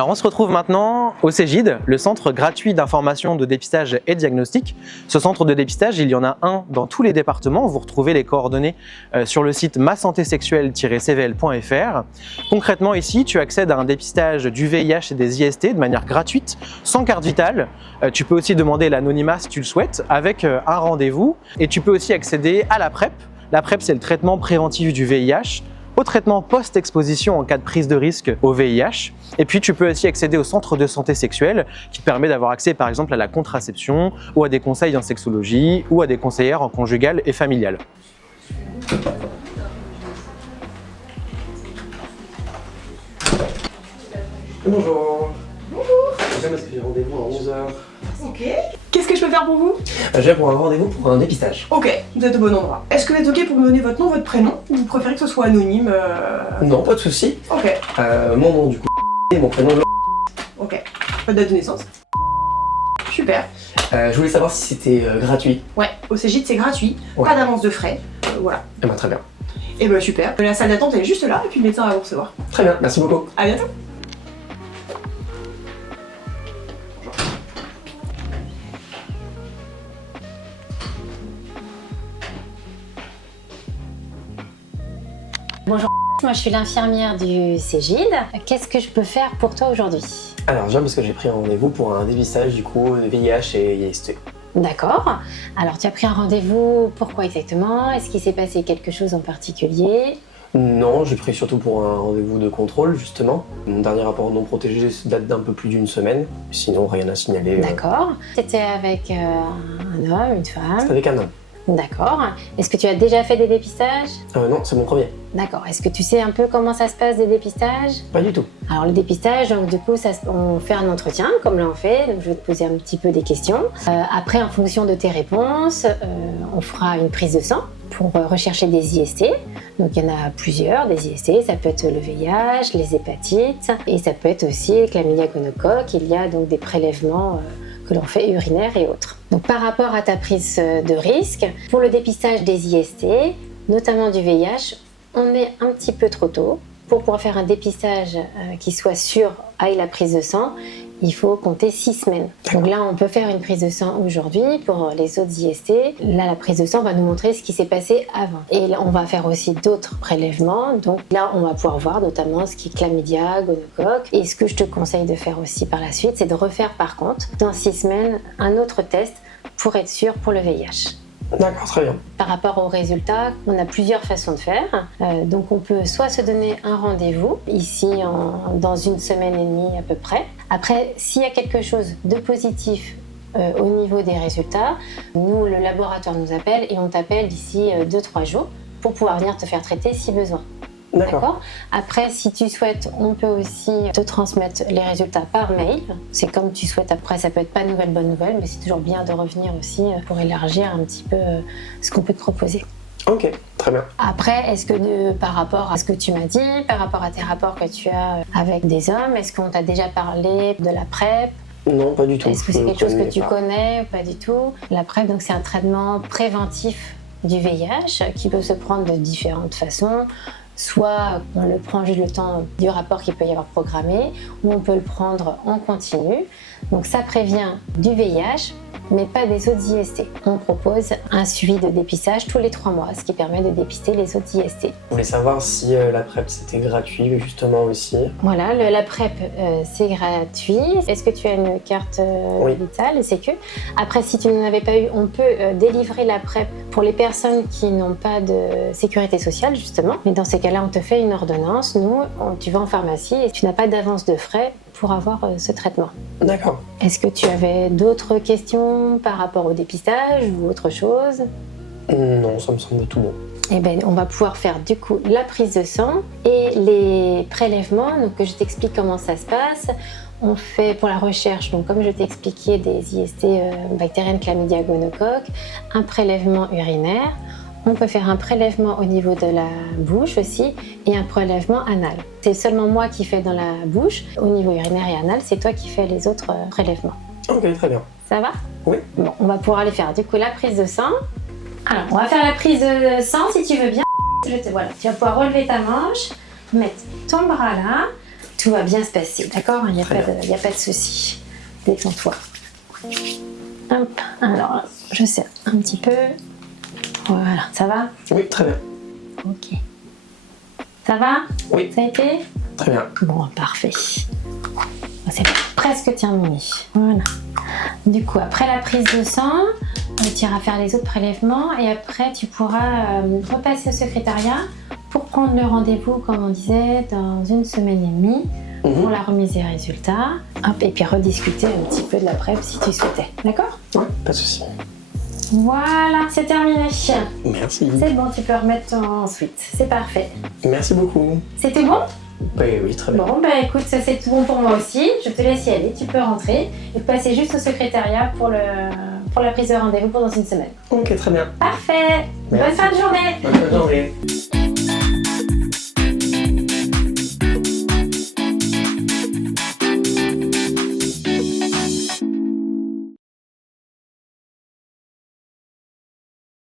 Alors on se retrouve maintenant au CEGID, le centre gratuit d'information, de dépistage et de diagnostic. Ce centre de dépistage, il y en a un dans tous les départements. Vous retrouvez les coordonnées sur le site masantésexuelle-cvl.fr. Concrètement ici, tu accèdes à un dépistage du VIH et des IST de manière gratuite, sans carte vitale. Tu peux aussi demander l'anonymat si tu le souhaites, avec un rendez-vous. Et tu peux aussi accéder à la PrEP. La PrEP, c'est le traitement préventif du VIH. Au traitement post-exposition en cas de prise de risque au VIH. Et puis tu peux aussi accéder au centre de santé sexuelle qui te permet d'avoir accès par exemple à la contraception ou à des conseils en sexologie ou à des conseillères en conjugal et familial. Bonjour. Bonjour. Parce que j'ai rendez-vous à 11h. Ok. Qu'est-ce que je peux faire pour vous? J'ai pour un rendez-vous pour un dépistage. Ok, vous êtes au bon endroit. Est-ce que vous êtes ok pour me donner votre nom, votre prénom? Ou vous préférez que ce soit anonyme? Non, pas de souci. Ok. Mon nom du coup et mon prénom. Ok. Pas de date de naissance. Super. Je voulais savoir si c'était gratuit. Ouais, au CEGID c'est gratuit, Ouais. pas d'avance de frais. Voilà. Eh ben très bien. Et ben super. La salle d'attente elle est juste là et puis le médecin va vous recevoir. Très bien, merci beaucoup. À bientôt. Bonjour, moi je suis l'infirmière du CEGID. Qu'est-ce que je peux faire pour toi aujourd'hui? Alors je viens parce que j'ai pris un rendez-vous pour un dépistage du coup de VIH et IST. D'accord. Alors tu as pris un rendez-vous, pourquoi exactement? Est-ce qu'il s'est passé quelque chose en particulier? Non, j'ai pris surtout pour un rendez-vous de contrôle justement. Mon dernier rapport non protégé date d'un peu plus d'une semaine. Sinon rien à signaler. D'accord. C'était avec un homme, une femme? C'est avec un homme. D'accord. Est-ce que tu as déjà fait des dépistages? Non, c'est mon premier. D'accord. Est-ce que tu sais un peu comment ça se passe des dépistages? Pas du tout. Alors le dépistage, donc du coup, on fait un entretien, comme là on fait, donc je vais te poser un petit peu des questions. Après, en fonction de tes réponses, on fera une prise de sang pour rechercher des IST. Donc il y en a plusieurs, des IST, ça peut être le VIH, les hépatites, et ça peut être aussi chlamydia gonocoque. Il y a donc des prélèvements que l'on fait urinaires et autres. Donc par rapport à ta prise de risque, pour le dépistage des IST, notamment du VIH, on est un petit peu trop tôt. Pour pouvoir faire un dépistage qui soit sûr avec la prise de sang, il faut compter 6 semaines. Donc là, on peut faire une prise de sang aujourd'hui pour les autres IST. Là, la prise de sang va nous montrer ce qui s'est passé avant. Et là, on va faire aussi d'autres prélèvements. Donc là, on va pouvoir voir notamment ce qui est chlamydia, gonocoque. Et ce que je te conseille de faire aussi par la suite, c'est de refaire par contre, dans 6 semaines, un autre test pour être sûr pour le VIH. D'accord, très bien. Par rapport aux résultats, on a plusieurs façons de faire. Donc on peut soit se donner un rendez-vous, ici dans une semaine et demie à peu près. Après, s'il y a quelque chose de positif au niveau des résultats, nous, le laboratoire nous appelle et on t'appelle d'ici 2-3 jours pour pouvoir venir te faire traiter si besoin. D'accord. Après, si tu souhaites, on peut aussi te transmettre les résultats par mail. C'est comme tu souhaites. Après, ça peut être pas nouvelle, bonne nouvelle, mais c'est toujours bien de revenir aussi pour élargir un petit peu ce qu'on peut te proposer. Ok, très bien. Après, est-ce que par rapport à ce que tu m'as dit, par rapport à tes rapports que tu as avec des hommes, est-ce qu'on t'a déjà parlé de la PrEP? Non, pas du tout. Est-ce que c'est quelque chose que tu connais ou pas du tout? La PrEP, donc, c'est un traitement préventif du VIH qui peut se prendre de différentes façons. Soit on le prend juste le temps du rapport qu'il peut y avoir programmé, ou on peut le prendre en continu. Donc ça prévient du VIH, mais pas des autres IST. On propose un suivi de dépistage tous les 3 mois, ce qui permet de dépister les autres IST. Je voulais savoir si la PrEP c'était gratuit justement aussi. Voilà, la PrEP c'est gratuit. Est-ce que tu as une carte Oui. vitale, Sécu? Après, si tu n'en avais pas eu, on peut délivrer la PrEP pour les personnes qui n'ont pas de sécurité sociale justement. Mais dans ces cas-là, on te fait une ordonnance. Nous, tu vas en pharmacie et tu n'as pas d'avance de frais pour avoir ce traitement. D'accord. Est-ce que tu avais d'autres questions par rapport au dépistage ou autre chose? Non, ça me semble tout bon. Eh ben, on va pouvoir faire du coup la prise de sang et les prélèvements. Donc je t'explique comment ça se passe. On fait pour la recherche, donc comme je t'ai expliqué, des IST bactériennes chlamydia gonocoque, un prélèvement urinaire. On peut faire un prélèvement au niveau de la bouche aussi et un prélèvement anal. C'est seulement moi qui fais dans la bouche. Au niveau urinaire et anal, c'est toi qui fais les autres prélèvements. Ok, très bien. Ça va? Oui. Bon, on va pouvoir aller faire du coup la prise de sang. Alors, on va faire la prise de sang si tu veux bien. Voilà, tu vas pouvoir relever ta manche, mettre ton bras là, Tout va bien se passer, d'accord? Il n'y a, Très a pas de souci. Détends-toi. Hop, alors là, je serre un petit peu. Voilà, ça va? Oui, très bien. Ok. Ça va? Oui. Ça a été? Très bien. Bon, parfait. C'est presque terminé. Voilà. Du coup, après la prise de sang, tu iras faire les autres prélèvements et après, tu pourras repasser au secrétariat pour prendre le rendez-vous, comme on disait, dans 1 semaine et demie pour la remise des résultats. Hop, et puis rediscuter un petit peu de la PrEP si tu souhaitais. D'accord? Oui, pas de souci. Voilà, c'est terminé. Merci. C'est bon, tu peux remettre ton suite. C'est parfait. Merci beaucoup. C'était bon? Oui, très bien. Bon, bah écoute, ça c'est tout bon pour moi aussi. Je te laisse y aller, tu peux rentrer et passer juste au secrétariat pour la prise de rendez-vous pendant 1 semaine. Ok, très bien. Parfait. Merci. Bonne fin de journée. Bonne journée.